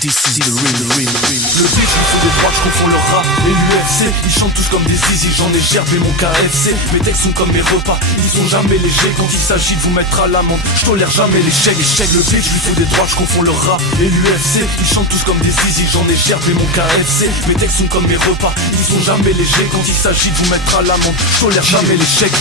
This is the real. Le beat, il faut des droits, je confonds le rap et l'UFC. Ils chantent tous comme des zizi, j'en ai gerbé mon KFC. Mes textes sont comme mes repas, ils sont jamais légers. Quand il s'agit de vous mettre à l'amende, je tolère jamais l'échec. Le beat, je lui fais des droits, je confonds le rap et l'UFC. Ils chantent tous comme des zizi, j'en ai gerbé mon KFC. Mes textes sont comme mes repas, ils sont jamais légers. Quand il s'agit de vous mettre à l'amende, je tolère jamais l'échec.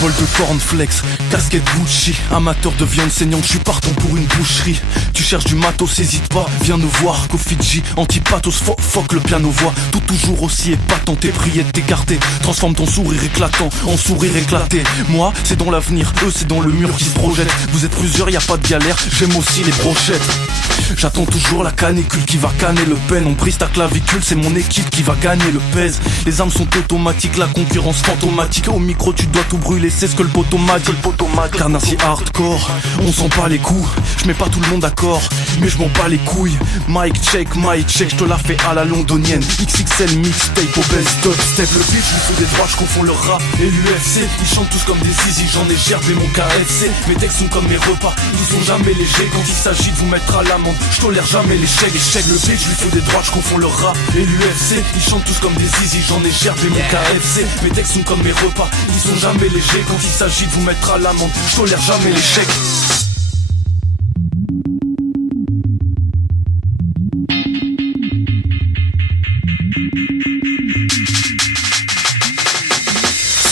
Bol de cornflakes, casquette Gucci. Amateur de viande saignante, je suis partant pour une boucherie. Tu cherches du matos, hésite pas, viens nous voir. Qu'au Fidji, anti-pathos, fuck le piano voix. Tout toujours aussi épatant, tes priettes t'écarter. Transforme ton sourire éclatant en sourire éclaté. Moi, c'est dans l'avenir, eux c'est dans le mur qui se projette. Vous êtes plusieurs, y a pas de galère, j'aime aussi les brochettes. J'attends toujours la canicule qui va canner le pen. On brise ta clavicule, c'est mon équipe qui va gagner le pèse. Les armes sont automatiques, la concurrence fantomatique. Au micro tu dois tout brûler, c'est ce que le poteau m'a dit. Carnassi hardcore, on sent pas les coups. Je mets pas tout le monde d'accord, mais je m'en bats les couilles. Mic check, je te la fais à la londonienne. XXL mixtape au best of step. Le beat, je lui fais des droits, je confonds le rap et l'UFC. Ils chantent tous comme des zizi, j'en ai gerbé mon KFC. Mes textes sont comme mes repas, ils sont jamais légers. Quand il s'agit de vous mettre à l'amende, je tolère jamais l'échec. Le beat, je lui fais des droits, je confonds le rap et l'UFC. Ils chantent tous comme des zizi, j'en ai gerbé mon KFC. Mes textes sont comme mes repas, ils sont jamais légers. Quand il s'agit de vous mettre à l'amende, je tolère jamais l'échec.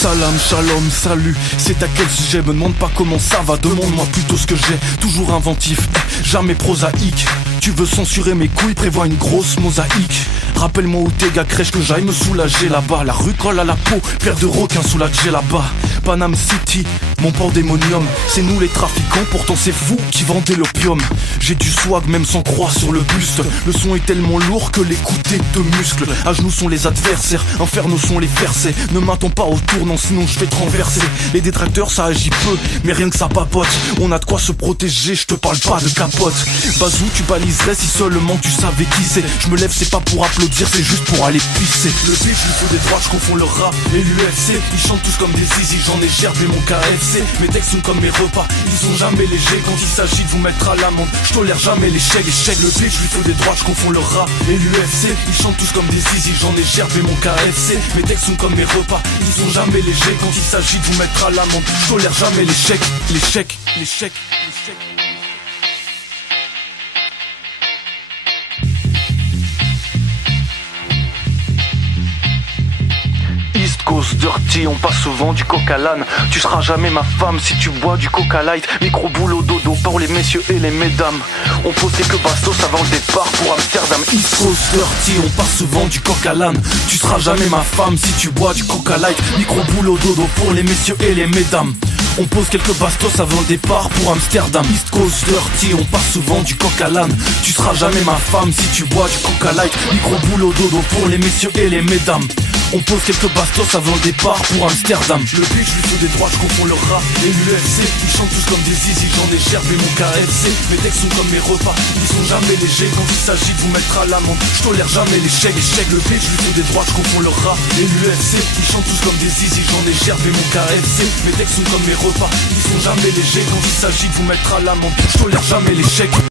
Salam, shalom, salut, c'est à quel sujet? Me demande pas comment ça va, demande-moi plutôt ce que j'ai. Toujours inventif, jamais prosaïque. Tu veux censurer mes couilles, prévois une grosse mosaïque. Rappelle-moi où tes gars crèchent, que j'aille me soulager là-bas. La rue colle à la peau, paire de requins sous la jet là-bas. Panam City, mon pandémonium. C'est nous les trafiquants, pourtant c'est vous qui vendez l'opium. J'ai du swag même sans croix sur le buste. Le son est tellement lourd que l'écouter te muscle. À genoux sont les adversaires, infernaux sont les versets. Ne m'attends pas au tournant sinon je vais te renverser. Les détracteurs ça agit peu, mais rien que ça papote. On a de quoi se protéger, je te parle pas de capote. Bazou tu baliserais si seulement tu savais qui c'est. Je me lève c'est pas pour applaudir, c'est juste pour aller pisser. Le beat je lui fais des droits, je confonds le rap et l'UFC. Ils chantent tous comme des zizi, j'en ai gerbé mon KFC. Mes textes sont comme mes repas, ils sont jamais légers. Quand il s'agit de vous mettre à l'amende, je tolère jamais l'échec. Le beat je lui fais des droits, je confonds le rap et l'UFC. Ils chantent tous comme des zizi, j'en ai gerbé mon KFC. Mes textes sont comme mes repas, ils sont jamais légers. Quand il s'agit de vous mettre à l'amende, je tolère jamais l'échec. East Coast Dirty, on passe souvent du coq à l'âne. Tu seras jamais ma femme si tu bois du Coca Light. Micro boulot dodo pour les messieurs et les mesdames. On pose quelques bastos avant le départ pour Amsterdam. East Coast Dirty, on passe souvent du coq à l'âne. Tu seras jamais ma femme si tu bois du Coca Light. Micro boulot dodo pour les messieurs et les mesdames. On pose quelques bastos avant le départ pour Amsterdam. East Coast Dirty, on passe souvent du coq à l'âne. Tu seras jamais ma femme si tu bois du Coca Light. Micro boulot dodo pour les messieurs et les mesdames. On pose quelques bastos avant le départ pour Amsterdam. Le beat, je lui fais des droits, je confonds le rap et l'UFC. Ils chantent tous comme des zizi, j'en ai gerbé mon KFC. Mes textes sont comme mes repas, ils sont jamais légers. Quand il s'agit de vous mettre à l'amende, je tolère jamais l'échec. Le beat, je lui fais des droits, je confonds le rap et l'UFC. Ils chantent tous comme des zizi, j'en ai gerbé mon KFC. Mes textes sont comme mes repas, ils sont jamais légers. Quand il s'agit de vous mettre à l'amende, je tolère jamais l'échec.